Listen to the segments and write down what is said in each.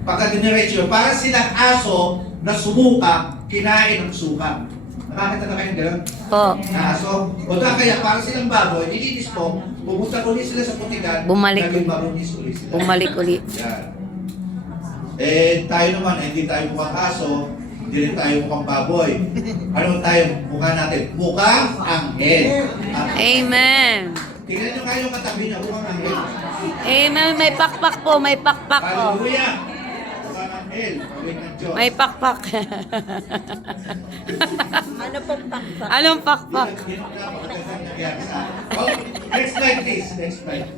Pagka-dinerecho, para silang aso na sumuka, kinain ng suka. Nakakita na kayo gano'n? Po. Na aso. O kaya para silang baboy, nilinis mo, pumunta ulit sila sa putikan, Bumalik naging ulit. marunis ulit sila. Bumalik uli. Yan. Eh, tayo naman, hindi tayo mukhang aso, hindi rin tayo mukhang baboy. Ano tayo, mukha natin? Mukhang anghel. Amen. Tingnan nyo kayo katabi niya, mukhang anghel. Amen. May pakpak po. May pakpak po. Hallelujah! Mukhang anghel, kawin ng Diyos. May pakpak. Ano pong pakpak? Anong pakpak? Oh, next slide please, next slide.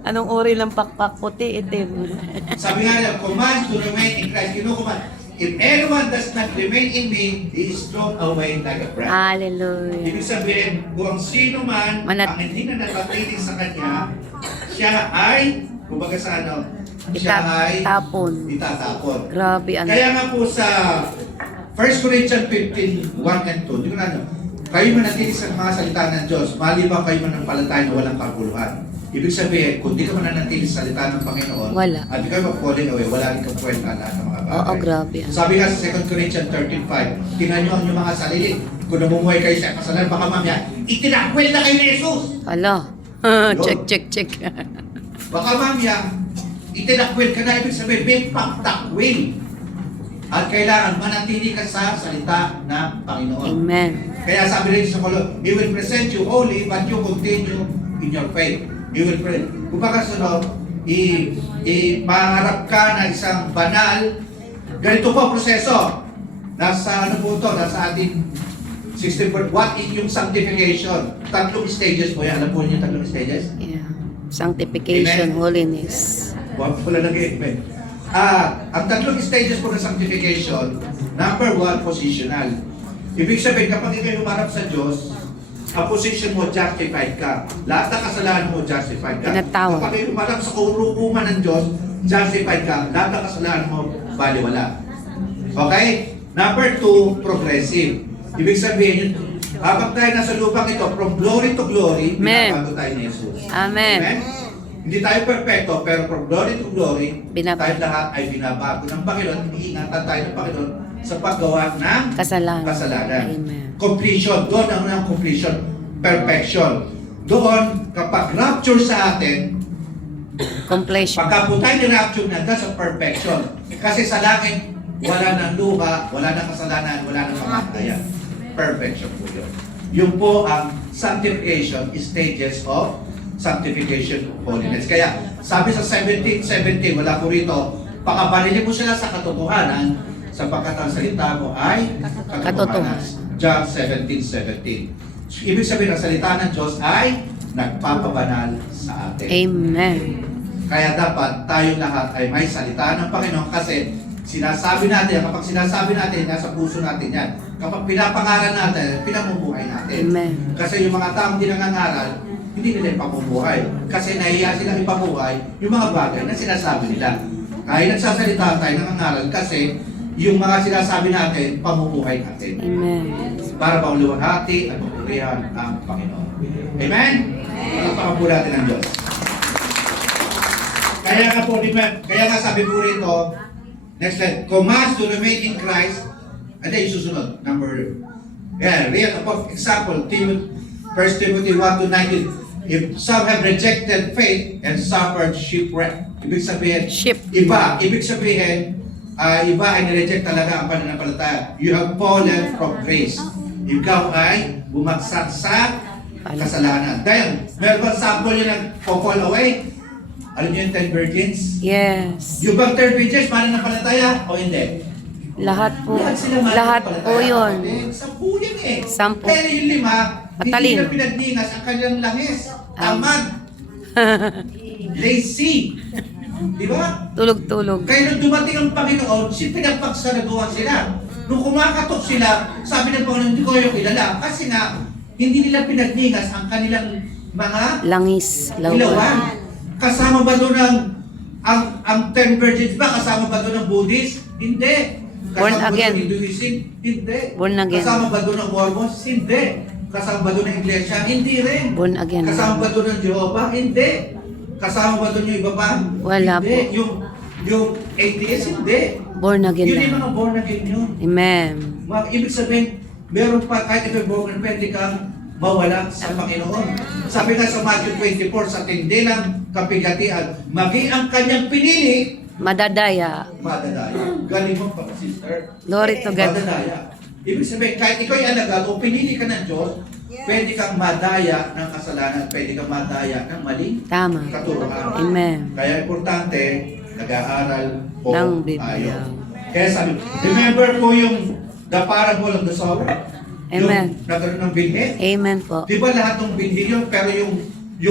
Anong uri ng pakpak? Puti, itim. Sabi nga niya, command to remain in Christ. Kinukuman, if anyone does not remain in me, he is thrown away like a branch. Hallelujah. Ibig sabihin, kung sino man ang hindi na nanatili sa Kanya, siya ay, kumbaga sa ano, siya ay Itatapon. itatapon. Grabe, ano. Kaya nga po sa 1 Corinthians 15, 1 and 2, di ko na ano, kayo manatili sa mga salita ng Diyos, maliban kayo manampalataya na walang kaguluhan. Ibig sabihin, kung di ka mananatili sa salita ng Panginoon, Wala. at di kayo mag-falling away, wala rin kang kwenta lahat ng mga bagay. Oo, grabe. Sabi nga sa 2 Corinthians 13:5, tingnan nyo ang inyong mga sarili. Kung namumuhay kayo sa kasalanan, baka mamaya, itinakwil na kayo ni Jesus. Hala. Check. Baka mamaya, itinakwil ka na, ibig sabihin, may pagtakwil. At kailangan manatili ka sa salita ng Panginoon. Amen. Kaya sabi rin sa Colossians, He will present you holy, but you continue in your faith. He will pray. Kung baka sunod, maharap ka na isang banal, ganito po proseso. Nasa ano po ito, nasa ating system. What is yung sanctification? Tatlong stages po yan. Alam po niyo yung tatlong stages? Yeah. Sanctification, Amen. holiness. Huwag pala nag-amen. Ang tatlong stages po ng sanctification, number 1, positional. Ibig sabihin, kapag ikaw humarap sa Diyos, ang position mo, justified ka. Lahat ng kasalanan mo, justified ka. Tinatawag. Kapag ikaw humarap sa kaurukuman ng Diyos, justified ka. Lahat ng kasalanan mo, baliwala. Okay? Number 2, progressive. Ibig sabihin, habang tayo nasa lupang ito, from glory to glory, Amen. binabago tayo ni Jesus. Amen. Hindi tayo perfecto, pero from glory to glory, Binabago. tayo lahat ay binabago ng Panginoon. Iniingatan tayo ng Panginoon sa paggawa ng kasalanan. Amen. Completion. Doon ang unang completion. Perfection. Doon, kapag rapture sa atin, Completion. pagka po tayo ni-rapture na, that's a perfection. Kasi sa langit, wala nang luha, wala nang kasalanan, wala nang kamatayan. Perfection po yun. Yun po ang sanctification stages of sanctification of holiness. Kaya sabi sa 17:17, wala po rito, pakabalili mo sila sa katotohanan, sapagkat ang salita mo ay katotohanan. John 17:17. Ibig sabihin, ang salita ng Diyos ay nagpapabanal sa atin. Amen. Kaya dapat tayong lahat ay may salita ng Panginoon kasi sinasabi natin, kapag sinasabi natin, nasa puso natin yan. Kapag pinapangaral natin, pinamumuhay natin. Amen. Kasi yung mga taong di nangangaral, hindi nila ipamumuhay. Kasi nahiya silang ipamuhay yung mga bagay na sinasabi nila. Kaya nagsasalita tayo nangangaral kasi yung mga sinasabi natin, pamumuhay natin. Amen. Para mauluwalhati at mapurihan ang Panginoon. Amen? Palakpakan po natin ang Diyos. Kaya nga po, kaya nga sabi po rito, next slide, commands to remain in Christ, and then susunod, number, real example, 1 Timothy 1:19, if some have rejected faith and suffered shipwreck, ibig sabihin, ibig sabihin, iba ay nireject talaga ang pananampalataya. You have fallen from grace. Ikaw ay bumagsak sa kasalanan. Dahil, meron ba sample yung nag-fall away? Alam niyo yung 10 virgins? Yes. Yung bang 10 virgins, mananampalataya o hindi? Lahat po. Sila Lahat mananampalataya. po yun. 10 yan eh. 10. Pero yung 5, hindi Matalino. nila pinagningas ang kanilang langis. Tamad. Lazy. Di ba? Tulog-tulog. Kaya nung dumating ang Panginoon, pinapagsaraduhan sila. Nung kumakatok sila, sabi ng Panginoon, hindi ko kayo kilala. Kasi nga, hindi nila pinagningas ang kanilang mga Langis. ilawan. Kasama ba doon ang 10 virgins ba? Kasama ba doon ang Buddhist? Hindi. Born Kasama ba again. doon ang Hinduism? Hindi. Born again. Kasama ba doon ang Mormons? Hindi. Kasama ba doon ang Iglesia? Hindi rin. Born again. Kasama ba doon ang Jehovah? Hindi. Kasama ba doon yung iba pa? Wala Hindi. po. Yung atheist, hindi. Born again Yun yung na. mga born again yun. Amen. Mga ibig sabihin, meron pa, kahit ikaw born again, pwede kang mawala sa Panginoon. Sabi nga sa Matthew 24, sa tindi ng kapigatian, maging ang kanyang pinili, Madadaya. madadaya. Galing mo pa, sister. Glory to God. Madadaya. Ibig sabihin, kahit ikaw ay alagad o pinili ka ng Diyos, pwede kang madaya ng kasalanan, pwede kang madaya ng maling Tama. katuruan. Amen. Kaya importante, nag-aaral po Ng tayo. Biblia. Kaya sabi, remember po yung the parable of the sower? Amen. Yung nagkaroon ng binhi? Amen po. Di ba lahat ng binhi yun, pero yung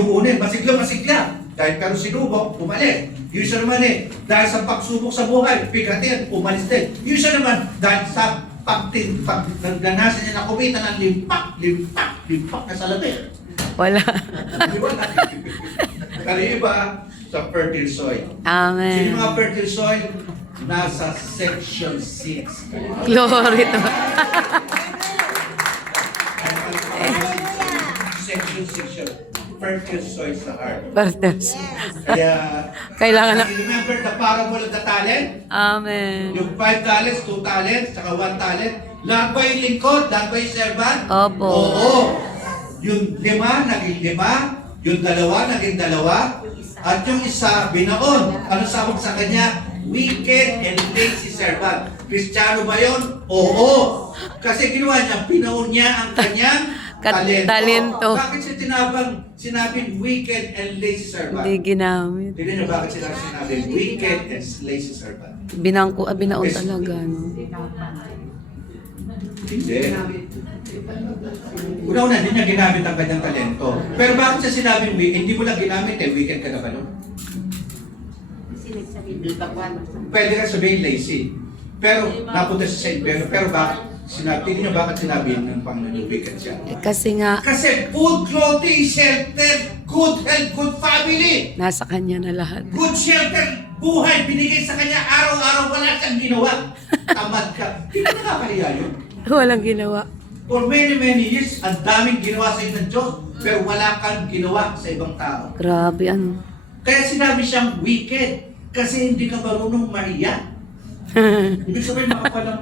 una, masigla. Dahil pero sinubok, umalis. Yung isa naman dahil sa pagsubok sa buhay, pigatin, umalis din. Yung isa naman, dahil sa nagnanasan niya na kumita ng limpak na salamin. Wala. Di ba? Kaya iba, sa fertile soil. Sino Amen. mga fertile soil? Nasa section 6. Glory to God. Section 6 yun. Fertile soil sa heart. Brothers. Kaya, Kailangan na. remember the parable of the talent? Amen. Yung 5 talents, 2 talents, saka 1 talent. Lahat ba yung lingkod? Lahat ba yung servant? Opo. Oo. Yung 5, naging 5. Yung 2, naging 2. At yung isa, binaon. Ano sabog sa kanya? Wicked and lazy servant. Kristiyano ba yun? Oo. Kasi ginawa niya, pinaon niya ang kanyang Talento. Bakit siya sinabing wicked and lazy servant? Hindi ginamit. Tignan niyo bakit sila sinabing wicked and lazy servant. Binaon talaga, no? Hindi. Una-una, hindi niya ginamit ang kanyang talento. Pero bakit siya sinabing wicked? Hindi mo lang ginamit wicked ka na ba nun? Pwede ka sabihin lazy. Pero napunta siya sa impyerno. Pero bakit? Tingnan niyo bakit sinabi ng Panginoon yung wicked siya? Kasi nga, Kasi food, clothing, shelter, good health, good family, nasa kanya na lahat. good shelter, buhay, binigay sa kanya araw-araw, wala siyang ginawa. Tamad ka. Hindi ba nakakahiya yun? Walang ginawa. For many years, ang daming ginawa sa iyo ng Diyos, pero wala kang ginawa sa ibang tao. Grabe, ano? Kaya sinabi siyang wicked, kasi hindi ka marunong mahiya. Ibig sabihin, makapalang